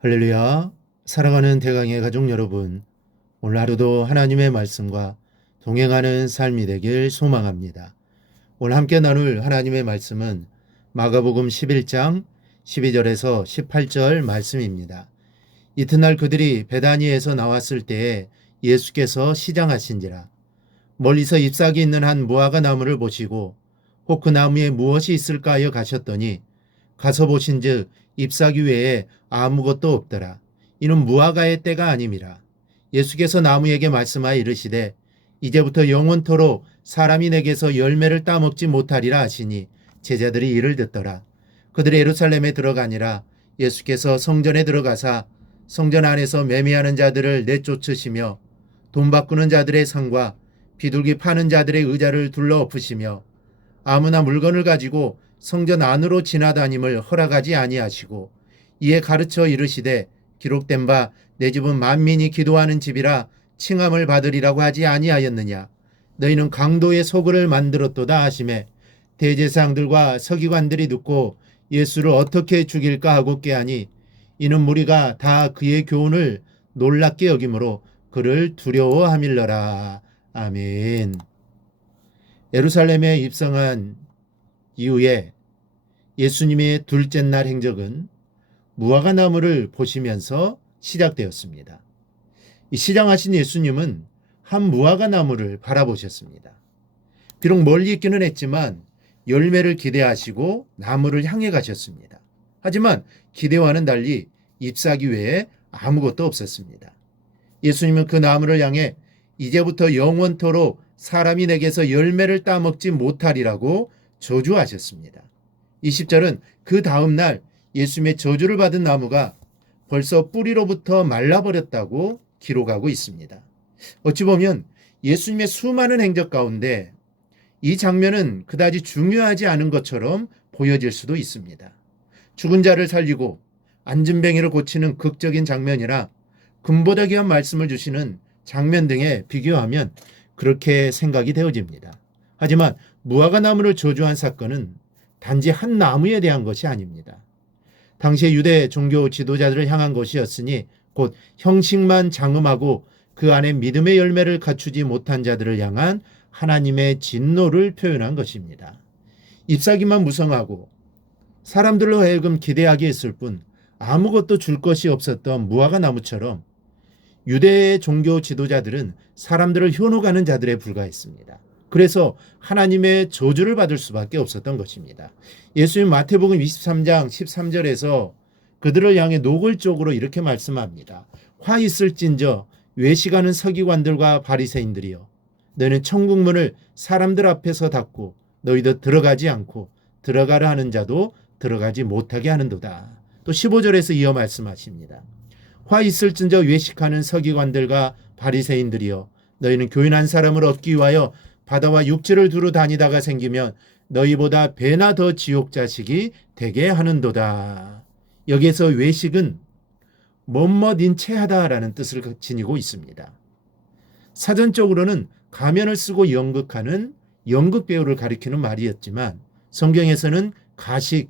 할렐루야. 사랑하는 대강의 가족 여러분, 오늘 하루도 하나님의 말씀과 동행하는 삶이 되길 소망합니다. 오늘 함께 나눌 하나님의 말씀은 마가복음 11장 12절에서 18절 말씀입니다. 이튿날 그들이 베다니에서 나왔을 때에 예수께서 시장하신지라 멀리서 잎사귀 있는 한 무화과 나무를 보시고 혹 그 나무에 무엇이 있을까 하여 가셨더니 가서 보신즉 잎사귀 외에 아무것도 없더라. 이는 무화과의 때가 아님이라. 예수께서 나무에게 말씀하여 이르시되 이제부터 영원토록 사람이 내게서 열매를 따먹지 못하리라 하시니 제자들이 이를 듣더라. 그들이 예루살렘에 들어가니라 예수께서 성전에 들어가사 성전 안에서 매매하는 자들을 내쫓으시며 돈 바꾸는 자들의 상과 비둘기 파는 자들의 의자를 둘러 엎으시며 아무나 물건을 가지고 성전 안으로 지나다님을 허락하지 아니하시고 이에 가르쳐 이르시되 기록된 바 내 집은 만민이 기도하는 집이라 칭함을 받으리라고 하지 아니하였느냐? 너희는 강도의 소굴을 만들었도다 하심에 대제사장들과 서기관들이 듣고 예수를 어떻게 죽일까 하고 깨하니 이는 무리가 다 그의 교훈을 놀랍게 여김으로 그를 두려워함일러라. 아멘. 예루살렘에 입성한 이후에 예수님의 둘째 날 행적은 무화과 나무를 보시면서 시작되었습니다. 이 시장하신 예수님은 한 무화과 나무를 바라보셨습니다. 비록 멀리 있기는 했지만 열매를 기대하시고 나무를 향해 가셨습니다. 하지만 기대와는 달리 잎사귀 외에 아무것도 없었습니다. 예수님은 그 나무를 향해 이제부터 영원토록 사람이 내게서 열매를 따먹지 못하리라고 저주하셨습니다. 20절은 그 다음 날 예수님의 저주를 받은 나무가 벌써 뿌리로부터 말라버렸다고 기록하고 있습니다. 어찌 보면 예수님의 수많은 행적 가운데 이 장면은 그다지 중요하지 않은 것처럼 보여질 수도 있습니다. 죽은 자를 살리고 안진뱅이를 고치는 극적인 장면이나 근보다 귀한 말씀을 주시는 장면 등에 비교하면 그렇게 생각이 되어집니다. 하지만 무화과 나무를 저주한 사건은 단지 한 나무에 대한 것이 아닙니다. 당시의 유대 종교 지도자들을 향한 것이었으니 곧 형식만 장음하고 그 안에 믿음의 열매를 갖추지 못한 자들을 향한 하나님의 진노를 표현한 것입니다. 잎사귀만 무성하고 사람들로 하여금 기대하게 했을 뿐 아무것도 줄 것이 없었던 무화과 나무처럼 유대의 종교 지도자들은 사람들을 현혹하는 자들에 불과했습니다. 그래서 하나님의 저주를 받을 수밖에 없었던 것입니다. 예수님 마태복음 23장 13절에서 그들을 향해 노골적으로 이렇게 말씀합니다. 화 있을진저 외식하는 서기관들과 바리새인들이여 너는 천국문을 사람들 앞에서 닫고 너희도 들어가지 않고 들어가라 하는 자도 들어가지 못하게 하는도다. 또 15절에서 이어 말씀하십니다. 화 있을진저 외식하는 서기관들과 바리새인들이여 너희는 교인한 사람을 얻기 위하여 바다와 육지를 두루 다니다가 생기면 너희보다 배나 더 지옥 자식이 되게 하는도다. 여기에서 외식은 멋멋 인 체하다라는 뜻을 지니고 있습니다. 사전적으로는 가면을 쓰고 연극하는 연극 배우를 가리키는 말이었지만 성경에서는 가식,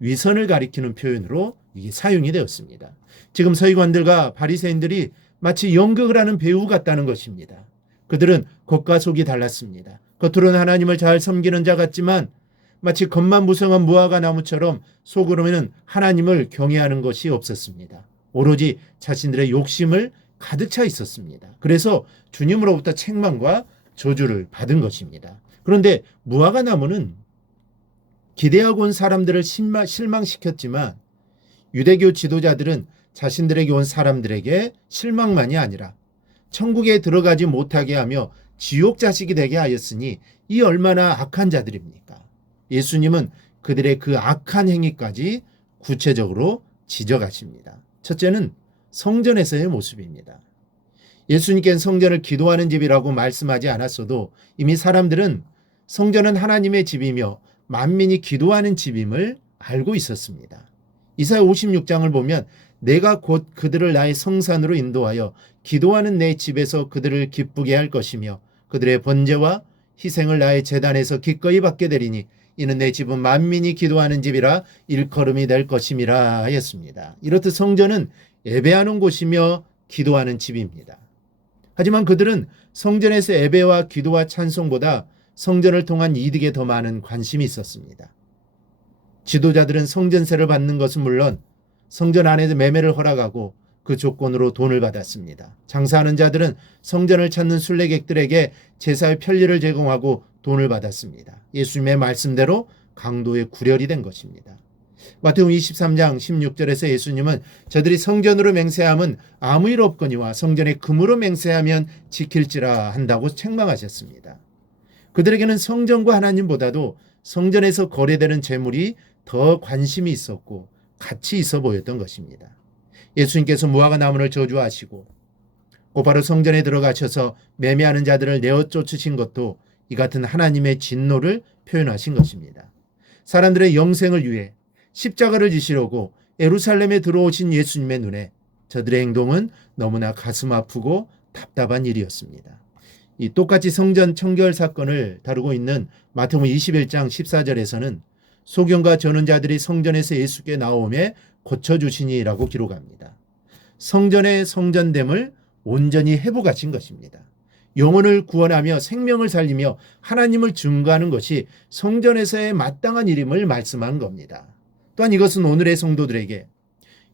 위선을 가리키는 표현으로 이게 사용이 되었습니다. 지금 서기관들과 바리새인들이 마치 연극을 하는 배우 같다는 것입니다. 그들은 겉과 속이 달랐습니다. 겉으로는 하나님을 잘 섬기는 자 같지만 마치 겉만 무성한 무화과 나무처럼 속으로는 하나님을 경외하는 것이 없었습니다. 오로지 자신들의 욕심을 가득 차 있었습니다. 그래서 주님으로부터 책망과 저주를 받은 것입니다. 그런데 무화과 나무는 기대하고 온 사람들을 실망시켰지만 유대교 지도자들은 자신들에게 온 사람들에게 실망만이 아니라 천국에 들어가지 못하게 하며 지옥 자식이 되게 하였으니 이 얼마나 악한 자들입니까? 예수님은 그들의 그 악한 행위까지 구체적으로 지적하십니다. 첫째는 성전에서의 모습입니다. 예수님께는 성전을 기도하는 집이라고 말씀하지 않았어도 이미 사람들은 성전은 하나님의 집이며 만민이 기도하는 집임을 알고 있었습니다. 이사야 56장을 보면 내가 곧 그들을 나의 성산으로 인도하여 기도하는 내 집에서 그들을 기쁘게 할 것이며 그들의 번제와 희생을 나의 재단에서 기꺼이 받게 되리니 이는 내 집은 만민이 기도하는 집이라 일컬음이 될 것임이라 하였습니다. 이렇듯 성전은 예배하는 곳이며 기도하는 집입니다. 하지만 그들은 성전에서 예배와 기도와 찬송보다 성전을 통한 이득에 더 많은 관심이 있었습니다. 지도자들은 성전세를 받는 것은 물론 성전 안에서 매매를 허락하고 그 조건으로 돈을 받았습니다. 장사하는 자들은 성전을 찾는 순례객들에게 제사의 편리를 제공하고 돈을 받았습니다. 예수님의 말씀대로 강도의 구렬이 된 것입니다. 마태복음 23장 16절에서 예수님은 저들이 성전으로 맹세함은 아무 일 없거니와 성전의 금으로 맹세하면 지킬지라 한다고 책망하셨습니다. 그들에게는 성전과 하나님보다도 성전에서 거래되는 재물이 더 관심이 있었고 가치 있어 보였던 것입니다. 예수님께서 무화과 나무를 저주하시고 곧바로 성전에 들어가셔서 매매하는 자들을 내어 쫓으신 것도 이 같은 하나님의 진노를 표현하신 것입니다. 사람들의 영생을 위해 십자가를 지시려고 에루살렘에 들어오신 예수님의 눈에 저들의 행동은 너무나 가슴 아프고 답답한 일이었습니다. 이 똑같이 성전 청결 사건을 다루고 있는 마태복음 21장 14절에서는 소경과 전원자들이 성전에서 예수께 나오매 고쳐 주시니라고 기록합니다. 성전의 성전됨을 온전히 회복하신 것입니다. 영혼을 구원하며 생명을 살리며 하나님을 증거하는 것이 성전에서의 마땅한 일임을 말씀한 겁니다. 또한 이것은 오늘의 성도들에게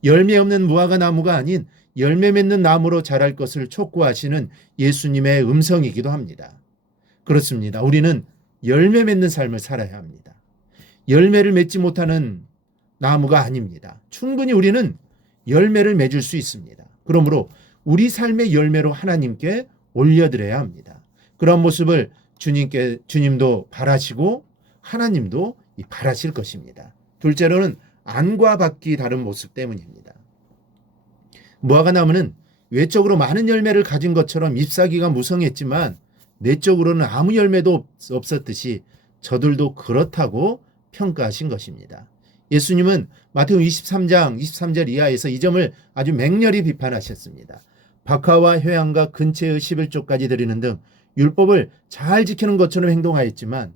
열매 없는 무화과 나무가 아닌 열매 맺는 나무로 자랄 것을 촉구하시는 예수님의 음성이기도 합니다. 그렇습니다. 우리는 열매 맺는 삶을 살아야 합니다. 열매를 맺지 못하는 나무가 아닙니다. 충분히 우리는 열매를 맺을 수 있습니다. 그러므로 우리 삶의 열매로 하나님께 올려드려야 합니다. 그런 모습을 주님께 주님도 바라시고 하나님도 바라실 것입니다. 둘째로는 안과 밖이 다른 모습 때문입니다. 무화과 나무는 외적으로 많은 열매를 가진 것처럼 잎사귀가 무성했지만 내적으로는 아무 열매도 없었듯이 저들도 그렇다고 평가하신 것입니다. 예수님은 마태복음 23장 23절 이하에서 이 점을 아주 맹렬히 비판하셨습니다. 박하와 효양과 근처의 11조까지 드리는 등 율법을 잘 지키는 것처럼 행동하였지만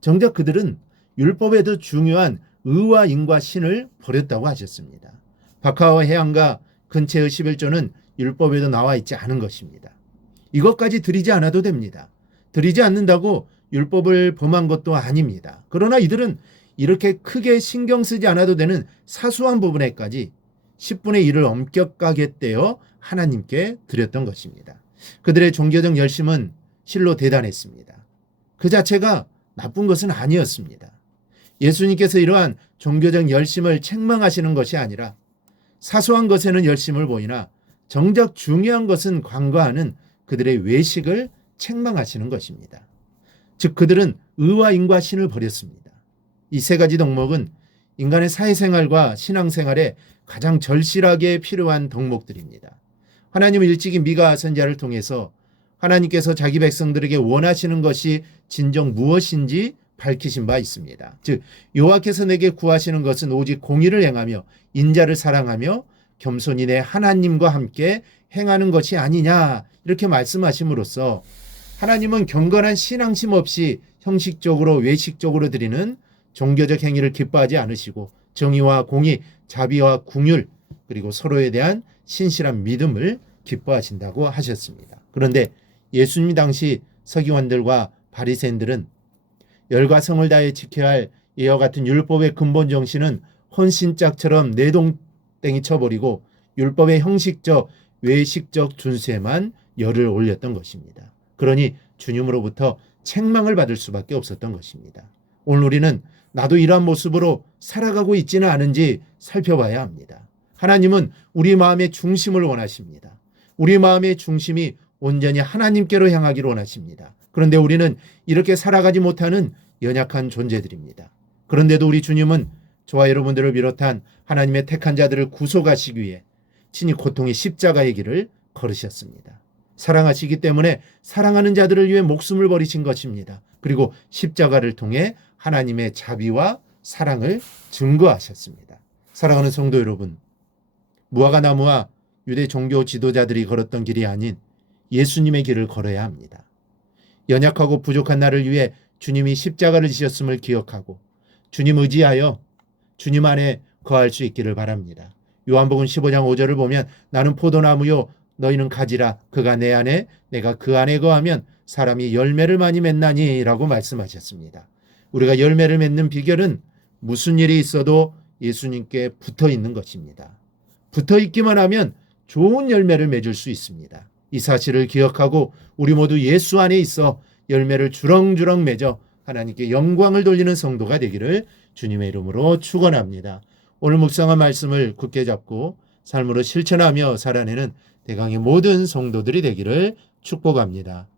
정작 그들은 율법에도 중요한 의와 인과 신을 버렸다고 하셨습니다. 박하와 해양과 근처의 11조는 율법에도 나와 있지 않은 것입니다. 이것까지 드리지 않아도 됩니다. 드리지 않는다고 율법을 범한 것도 아닙니다. 그러나 이들은 이렇게 크게 신경 쓰지 않아도 되는 사소한 부분에까지 10분의 1을 엄격하게 떼어 하나님께 드렸던 것입니다. 그들의 종교적 열심은 실로 대단했습니다. 그 자체가 나쁜 것은 아니었습니다. 예수님께서 이러한 종교적 열심을 책망하시는 것이 아니라 사소한 것에는 열심을 보이나 정작 중요한 것은 관과하는 그들의 외식을 책망하시는 것입니다. 즉 그들은 의와 인과 신을 버렸습니다. 이 세 가지 덕목은 인간의 사회생활과 신앙생활에 가장 절실하게 필요한 덕목들입니다. 하나님은 일찍이 미가 선자를 통해서 하나님께서 자기 백성들에게 원하시는 것이 진정 무엇인지 밝히신 바 있습니다. 즉 여호와께서 내게 구하시는 것은 오직 공의를 행하며 인자를 사랑하며 겸손히 내 하나님과 함께 행하는 것이 아니냐 이렇게 말씀하심으로써 하나님은 경건한 신앙심 없이 형식적으로 외식적으로 드리는 종교적 행위를 기뻐하지 않으시고 정의와 공의, 자비와 궁율 그리고 서로에 대한 신실한 믿음을 기뻐하신다고 하셨습니다. 그런데 예수님 당시 서기관들과 바리새인들은 열과 성을 다해 지켜야 할 이와 같은 율법의 근본 정신은 헌신짝처럼 내동땡이 쳐버리고 율법의 형식적 외식적 준수에만 열을 올렸던 것입니다. 그러니 주님으로부터 책망을 받을 수밖에 없었던 것입니다. 오늘 우리는 나도 이러한 모습으로 살아가고 있지는 않은지 살펴봐야 합니다. 하나님은 우리 마음의 중심을 원하십니다. 우리 마음의 중심이 온전히 하나님께로 향하기를 원하십니다. 그런데 우리는 이렇게 살아가지 못하는 연약한 존재들입니다. 그런데도 우리 주님은 저와 여러분들을 비롯한 하나님의 택한 자들을 구속하시기 위해 친히 고통의 십자가의 길을 걸으셨습니다. 사랑하시기 때문에 사랑하는 자들을 위해 목숨을 버리신 것입니다. 그리고 십자가를 통해 하나님의 자비와 사랑을 증거하셨습니다. 사랑하는 성도 여러분, 무화과 나무와 유대 종교 지도자들이 걸었던 길이 아닌 예수님의 길을 걸어야 합니다. 연약하고 부족한 나를 위해 주님이 십자가를 지셨음을 기억하고 주님 의지하여 주님 안에 거할 수 있기를 바랍니다. 요한복음 15장 5절을 보면 나는 포도나무요 너희는 가지라 그가 내 안에 내가 그 안에 거하면 사람이 열매를 많이 맺나니라고 말씀하셨습니다. 우리가 열매를 맺는 비결은 무슨 일이 있어도 예수님께 붙어 있는 것입니다. 붙어 있기만 하면 좋은 열매를 맺을 수 있습니다. 이 사실을 기억하고 우리 모두 예수 안에 있어 열매를 주렁주렁 맺어 하나님께 영광을 돌리는 성도가 되기를 주님의 이름으로 축원합니다. 오늘 묵상한 말씀을 굳게 잡고 삶으로 실천하며 살아내는 대강의 모든 성도들이 되기를 축복합니다.